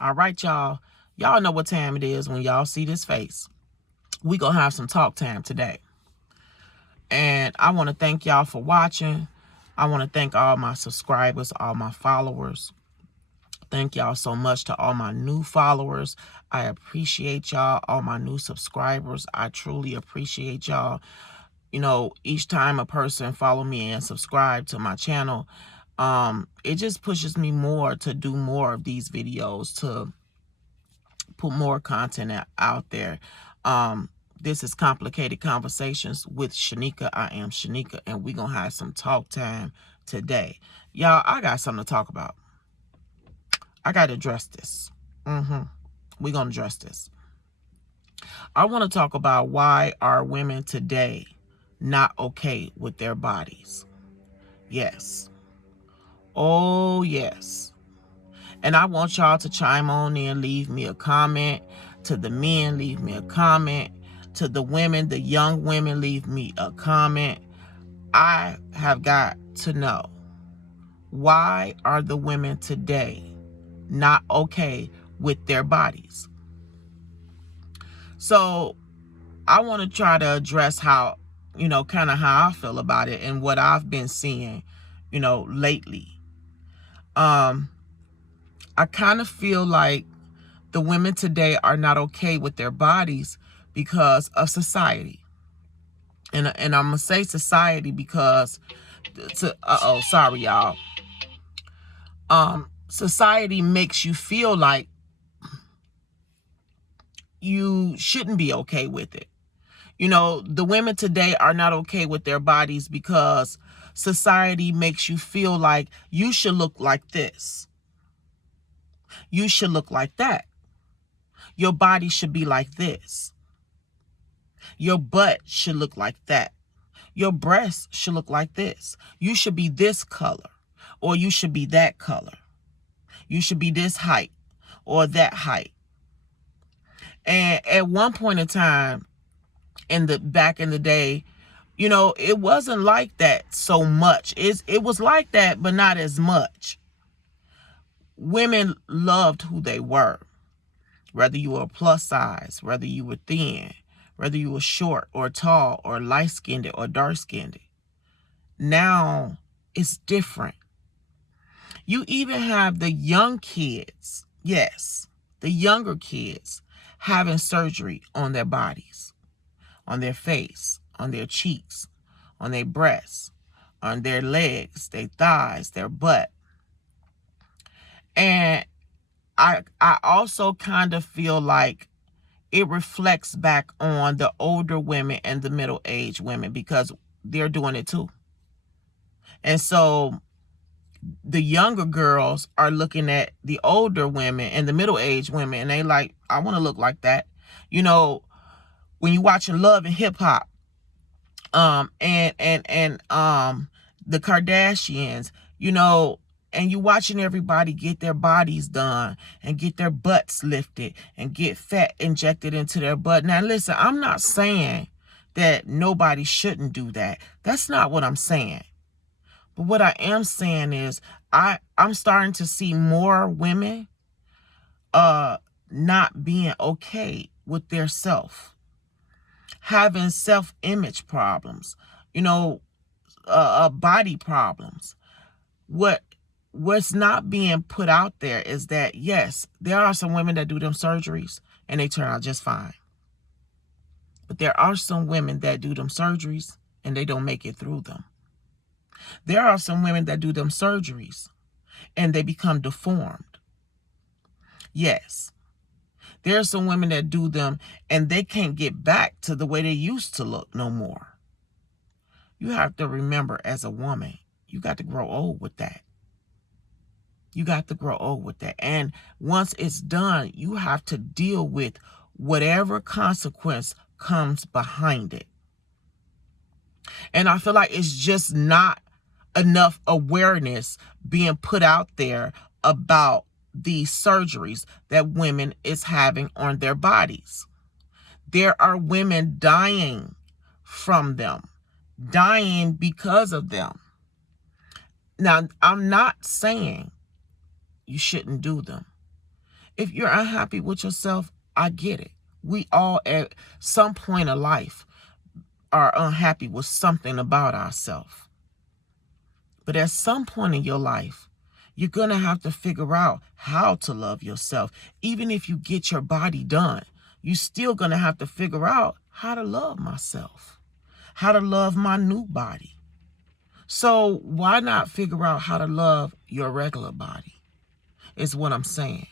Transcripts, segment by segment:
All right, y'all. Y'all know what time it is when y'all see this face. We gonna have some talk time today. And I want to thank y'all for watching. I want to thank all my subscribers, all my followers. Thank y'all so much to all my new followers. I appreciate y'all, all my new subscribers. I truly appreciate y'all. You know, each time a person follow me and subscribe to my channel, it just pushes me more to do more of these videos, to put more content out there. This is Complicated Conversations with Shanika. I am Shanika, and we're going to have some talk time today. Y'all, I got something to talk about. I got to address this. We're going to address this. I want to talk about why are women today not okay with their bodies. Yes. Oh, yes. And I want y'all to chime on in, leave me a comment. To the men, leave me a comment. To the women, the young women, leave me a comment. I have got to know, why are the women today not okay with their bodies? So I want to try to address how, kind of how I feel about it and what I've been seeing, lately. I kind of feel like the women today are not okay with their bodies because of society. And I'm going to say society because, sorry, y'all. Society makes you feel like you shouldn't be okay with it. The women today are not okay with their bodies because society makes you feel like you should look like this. You should look like that. Your body should be like this. Your butt should look like that. Your breasts should look like this. You should be this color, or you should be that color. You should be this height or that height. And at one point in time, back in the day, it wasn't like that so much. It was like that, but not as much. Women loved who they were, whether you were plus size, whether you were thin, whether you were short or tall or light-skinned or dark-skinned. Now it's different. You even have the young kids, yes, the younger kids, having surgery on their bodies, on their face, on their cheeks, on their breasts, on their legs, their thighs, their butt. And I also kind of feel like it reflects back on the older women and the middle-aged women, because they're doing it too. And so the younger girls are looking at the older women and the middle-aged women, and they like, I want to look like that. When you're watching Love and Hip Hop, and the Kardashians, and you watching everybody get their bodies done and get their butts lifted and get fat injected into their butt. Now listen, I'm not saying that nobody shouldn't do that. That's not what I'm saying. But what I am saying is I'm starting to see more women not being okay with their self, having self-image problems, body problems. What's not being put out there is that, yes, there are some women that do them surgeries and they turn out just fine. But there are some women that do them surgeries and they don't make it through them. There are some women that do them surgeries and they become deformed. Yes. There are some women that do them and they can't get back to the way they used to look no more. You have to remember, as a woman, you got to grow old with that. You got to grow old with that. And once it's done, you have to deal with whatever consequence comes behind it. And I feel like it's just not enough awareness being put out there about these surgeries that women is having on their bodies. There are women dying from them, dying because of them. Now, I'm not saying you shouldn't do them. If you're unhappy with yourself, I get it. We all at some point of life are unhappy with something about ourselves. But at some point in your life, you're going to have to figure out how to love yourself. Even if you get your body done, you're still going to have to figure out how to love myself, how to love my new body. So why not figure out how to love your regular body, is what I'm saying.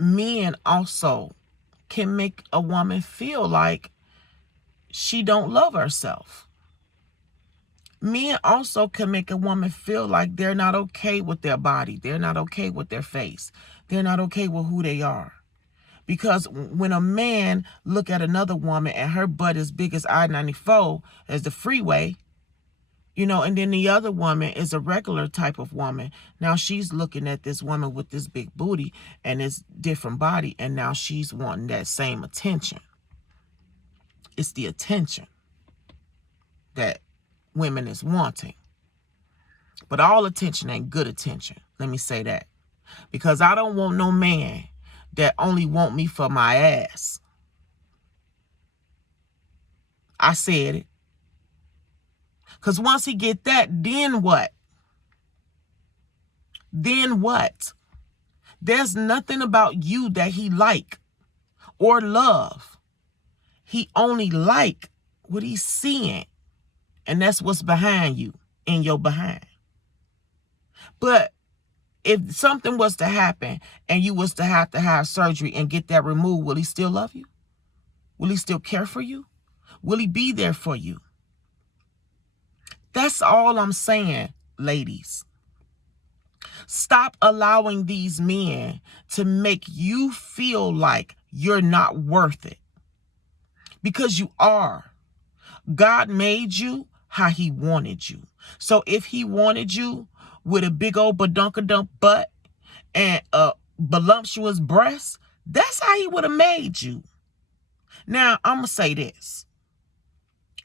Men also can make a woman feel like she don't love herself. Men also can make a woman feel like they're not okay with their body. They're not okay with their face. They're not okay with who they are. Because when a man look at another woman and her butt is big as I-94, as the freeway, and then the other woman is a regular type of woman. Now she's looking at this woman with this big booty and this different body, and now she's wanting that same attention. It's the attention that women is wanting. But all attention ain't good attention. Let me say that. Because I don't want no man that only want me for my ass. I said it. Because once he get that, then what? Then what? There's nothing about you that he like or love. He only like what he's seeing. And that's what's behind you, in your behind. But if something was to happen and you was to have surgery and get that removed, will he still love you? Will he still care for you? Will he be there for you? That's all I'm saying, ladies. Stop allowing these men to make you feel like you're not worth it. Because you are. God made you how he wanted you. So if he wanted you with a big old badunkadunk butt and a voluptuous breast, that's how he would have made you. Now, I'm going to say this.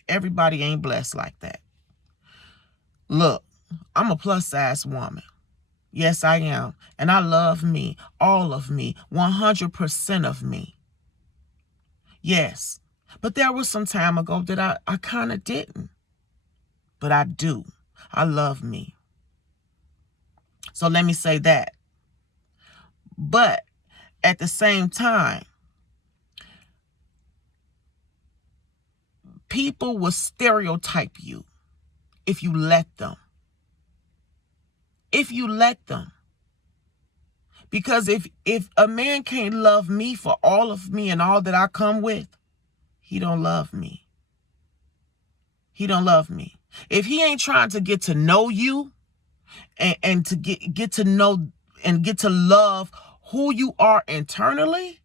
Everybody ain't blessed like that. Look, I'm a plus size woman. Yes, I am. And I love me, all of me, 100% of me. Yes. But there was some time ago that I kind of didn't. But I do. I love me. So let me say that. But at the same time, people will stereotype you if you let them. If you let them. Because if a man can't love me for all of me and all that I come with, he don't love me. He don't love me. If he ain't trying to get to know you and to get to know and get to love who you are internally,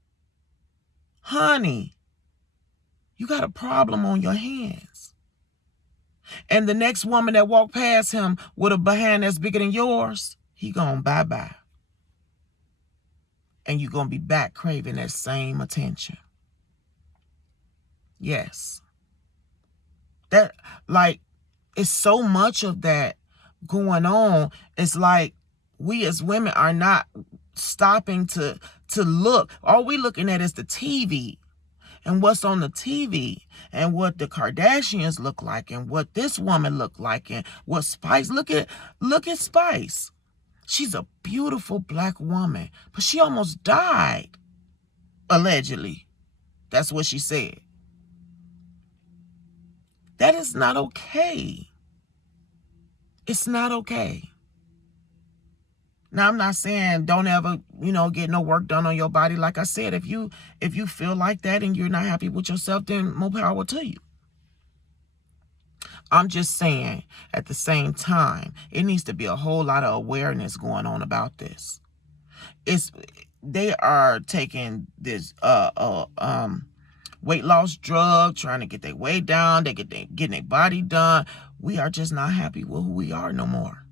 honey, you got a problem on your hands. And the next woman that walk past him with a behind that's bigger than yours, he gonna bye-bye. And you're gonna be back craving that same attention. Yes. That, like, it's so much of that going on. It's like we as women are not stopping to look. All we looking at is the TV and what's on the TV and what the Kardashians look like and what this woman look like and what Spice. Look at Spice. She's a beautiful black woman, but she almost died, allegedly. That's what she said. That is not okay. It's not okay. Now, I'm not saying don't ever, get no work done on your body. Like I said, if you feel like that and you're not happy with yourself, then more power to you. I'm just saying, at the same time, it needs to be a whole lot of awareness going on about this. They are taking this weight loss drug, trying to get their weight down. They getting their body done. We are just not happy with who we are no more.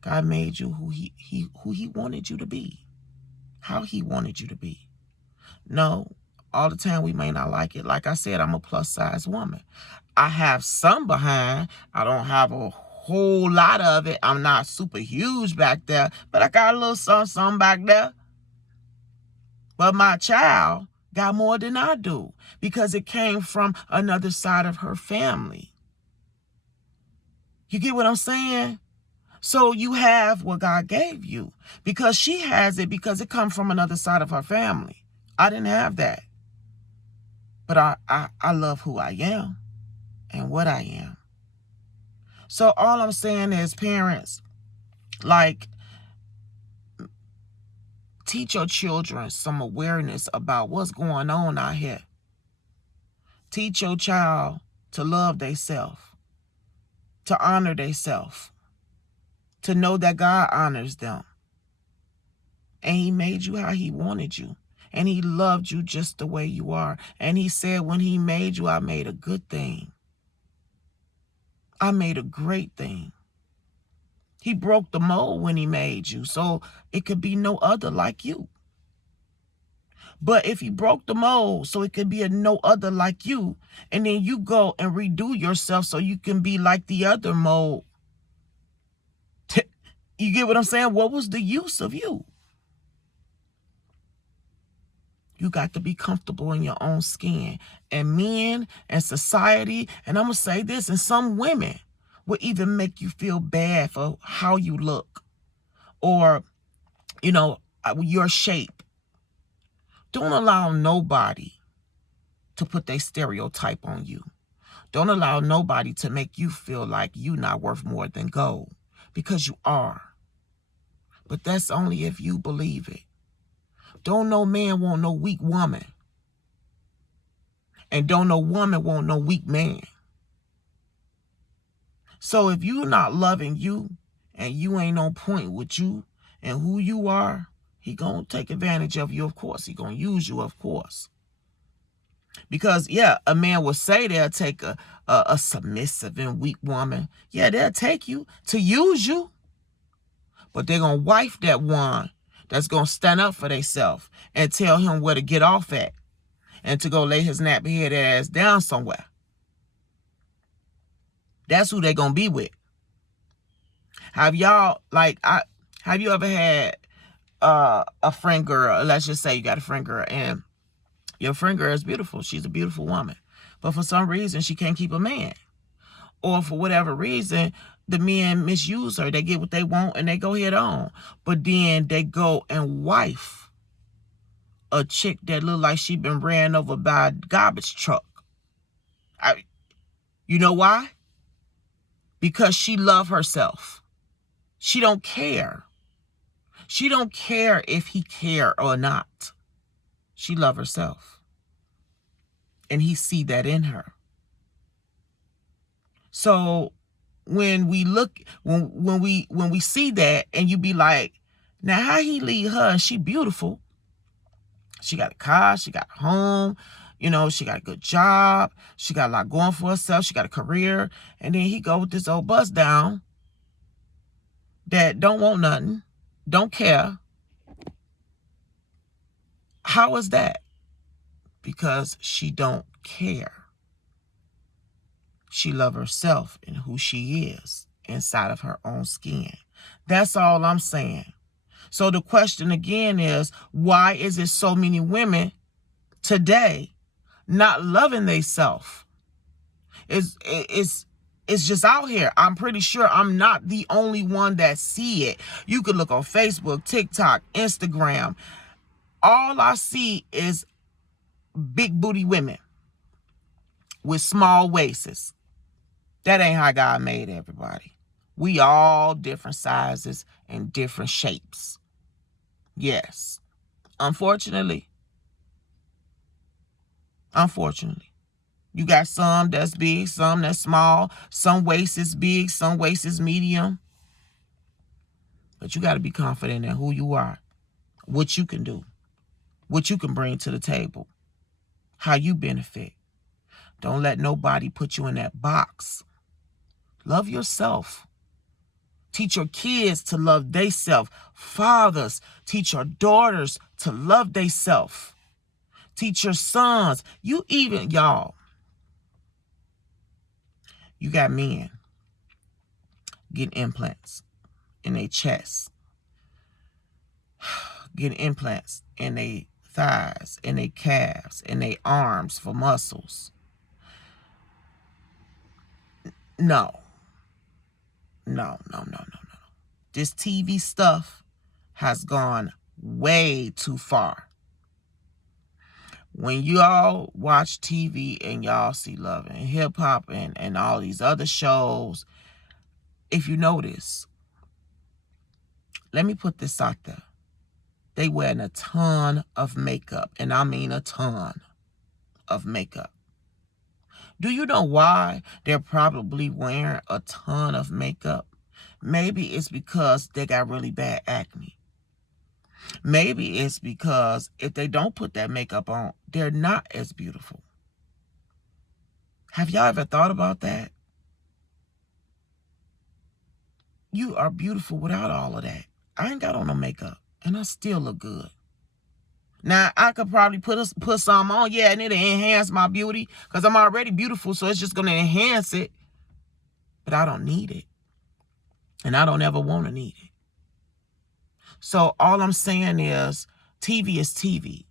God made you who he wanted you to be, how he wanted you to be. No, all the time we may not like it. Like I said, I'm a plus size woman. I have some behind. I don't have a whole lot of it. I'm not super huge back there, but I got a little something back there. But my child got more than I do because it came from another side of her family. You get what I'm saying? So you have what God gave you because she has it because it comes from another side of her family. I didn't have that. But I love who I am and what I am. So all I'm saying is, parents, like, teach your children some awareness about what's going on out here. Teach your child to love themselves, to honor themselves, to know that God honors them. And he made you how he wanted you. And he loved you just the way you are. And he said, when he made you, I made a good thing. I made a great thing. He broke the mold when he made you, so it could be no other like you. But if he broke the mold so it could be a no other like you, and then you go and redo yourself so you can be like the other mold, you get what I'm saying? What was the use of you? You got to be comfortable in your own skin. And men and society, and I'm going to say this, and some women will even make you feel bad for how you look or, your shape. Don't allow nobody to put their stereotype on you. Don't allow nobody to make you feel like you're not worth more than gold, because you are. But that's only if you believe it. Don't no man want no weak woman. And don't no woman want no weak man. So if you're not loving you and you ain't on point with you and who you are, he gonna take advantage of you, of course. He gonna use you, of course. Because, yeah, a man will say they'll take a submissive and weak woman. Yeah, they'll take you to use you. But they're gonna wife that one that's gonna stand up for themselves and tell him where to get off at and to go lay his nappy head ass down somewhere. That's who they're gonna be with. Have you ever had a friend girl? Let's just say you got a friend girl and your friend girl is beautiful. She's a beautiful woman. But for some reason, she can't keep a man. Or for whatever reason, the men misuse her. They get what they want and they go head on. But then they go and wife a chick that look like she been ran over by a garbage truck. You know why? Because she love herself. She don't care. She don't care if he care or not. She love herself. And he see that in her. So when we look, when we see that and you be like, now how he leave her and she beautiful. She got a car, she got a home, she got a good job, she got a lot going for herself, she got a career, and then he go with this old bust down that don't want nothing, don't care. How is that? Because she don't care. She love herself and who she is inside of her own skin. That's all I'm saying. So the question again is, why is it so many women today not loving themselves? It's just out here. I'm pretty sure I'm not the only one that see it. You could look on Facebook, TikTok, Instagram. All I see is big booty women with small waists. That ain't how God made everybody. We all different sizes and different shapes. Yes. Unfortunately. You got some that's big, some that's small, some waist is big, some waist is medium. But you got to be confident in who you are, what you can do, what you can bring to the table, how you benefit. Don't let nobody put you in that box. Love yourself. Teach your kids to love themselves. Fathers, teach your daughters to love themselves. Teach your sons. Y'all, you got men getting implants in their chest, getting implants in their thighs, in their calves, in their arms for muscles. No. No. This TV stuff has gone way too far. When y'all watch TV and y'all see Love and Hip Hop and all these other shows, if you notice, let me put this out there. They wearing a ton of makeup, and I mean a ton of makeup. Do you know why they're probably wearing a ton of makeup? Maybe it's because they got really bad acne. Maybe it's because if they don't put that makeup on, they're not as beautiful. Have y'all ever thought about that? You are beautiful without all of that. I ain't got on no makeup, and I still look good. Now, I could probably put some on, yeah, and it'll enhance my beauty, because I'm already beautiful, so it's just going to enhance it. But I don't need it. And I don't ever want to need it. So all I'm saying is, TV is TV.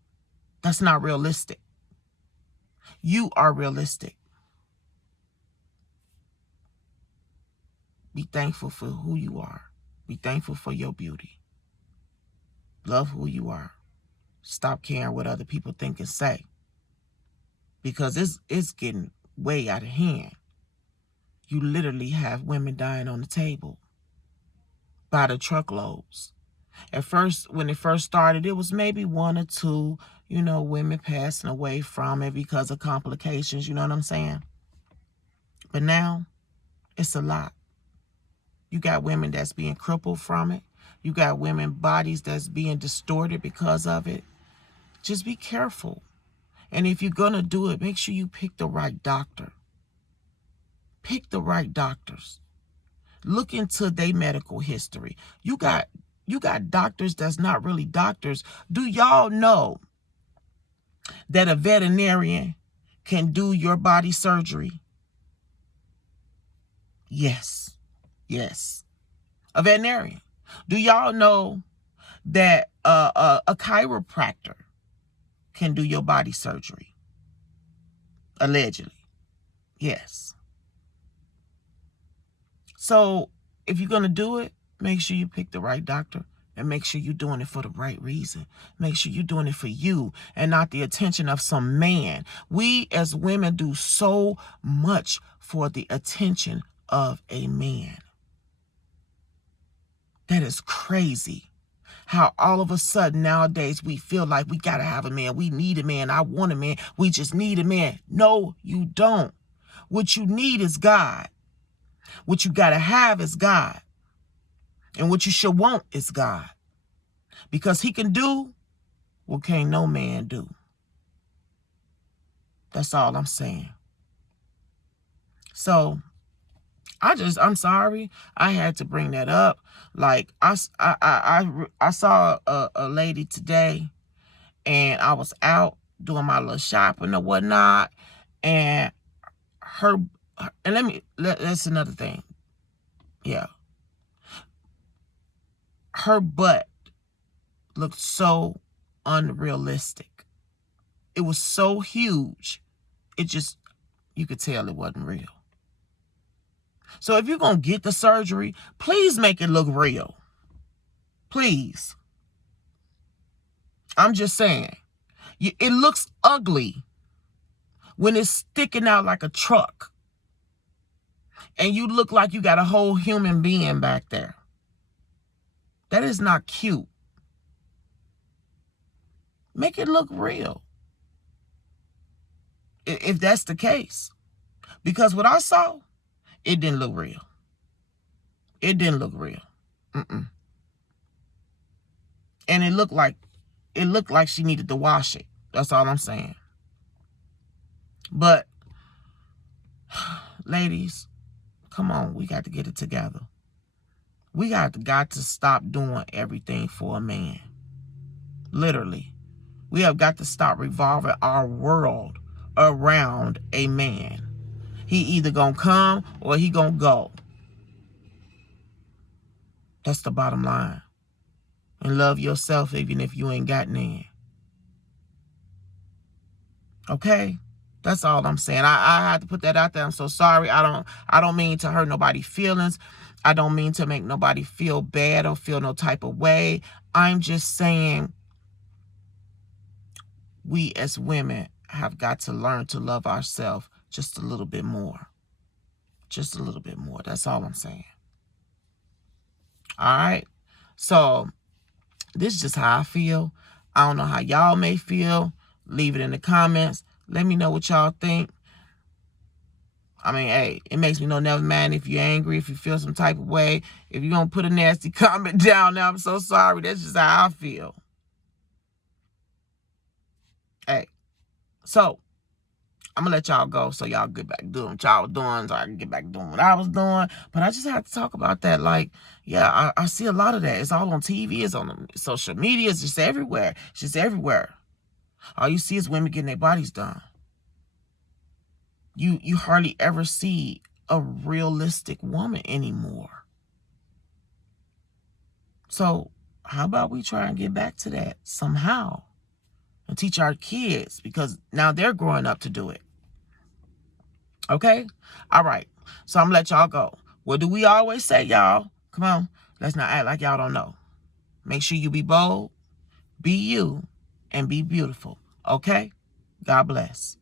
That's not realistic. You are realistic. Be thankful for who you are. Be thankful for your beauty. Love who you are. Stop caring what other people think and say. Because it's getting way out of hand. You literally have women dying on the table by the truckloads. At first, when it first started, it was maybe one or two, women passing away from it because of complications, you know what I'm saying? But now, it's a lot. You got women that's being crippled from it. You got women bodies that's being distorted because of it. Just be careful. And if you're going to do it, make sure you pick the right doctor. Pick the right doctors. Look into their medical history. You got doctors that's not really doctors. Do y'all know that a veterinarian can do your body surgery? Yes. A veterinarian. Do y'all know that a chiropractor can do your body surgery? Allegedly. Yes. So if you're going to do it, make sure you pick the right doctor and make sure you're doing it for the right reason. Make sure you're doing it for you and not the attention of some man. We as women do so much for the attention of a man. That is crazy. How all of a sudden nowadays we feel like we got to have a man. We need a man. I want a man. We just need a man. No, you don't. What you need is God. What you got to have is God. And what you should want is God. Because he can do what can't no man do. That's all I'm saying. So, I'm sorry. I had to bring that up. Like, I saw a lady today, and I was out doing my little shopping or whatnot, and that's another thing. Yeah. Her butt looked so unrealistic. It was so huge. You could tell it wasn't real. So if you're going to get the surgery, please make it look real. Please. I'm just saying. It looks ugly when it's sticking out like a truck. And you look like you got a whole human being back there. That is not cute. Make it look real. If that's the case. Because what I saw, it didn't look real. It didn't look real. And it looked like she needed to wash it. That's all I'm saying. But, ladies, come on, we got to get it together. We got to stop doing everything for a man. Literally. We have got to stop revolving our world around a man. He either gonna come or he gonna go. That's the bottom line. And love yourself even if you ain't got none. Okay? That's all I'm saying. I had to put that out there. I'm so sorry. I don't mean to hurt nobody's feelings. I don't mean to make nobody feel bad or feel no type of way. I'm just saying we as women have got to learn to love ourselves just a little bit more. Just a little bit more. That's all I'm saying. All right? So this is just how I feel. I don't know how y'all may feel. Leave it in the comments. Let me know what y'all think. I mean, hey, it makes me no never mind if you're angry, if you feel some type of way. If you're going to put a nasty comment down there, I'm so sorry. That's just how I feel. Hey, so I'm going to let y'all go so y'all get back doing what y'all was doing so I can get back doing what I was doing. But I just had to talk about that. Like, yeah, I see a lot of that. It's all on TV. It's on social media. It's just everywhere. It's just everywhere. All you see is women getting their bodies done. You hardly ever see a realistic woman anymore. So how about we try and get back to that somehow and teach our kids, because now they're growing up to do it. Okay? All right. So I'm going to let y'all go. What do we always say, y'all? Come on. Let's not act like y'all don't know. Make sure you be bold, be you, and be beautiful. Okay? God bless.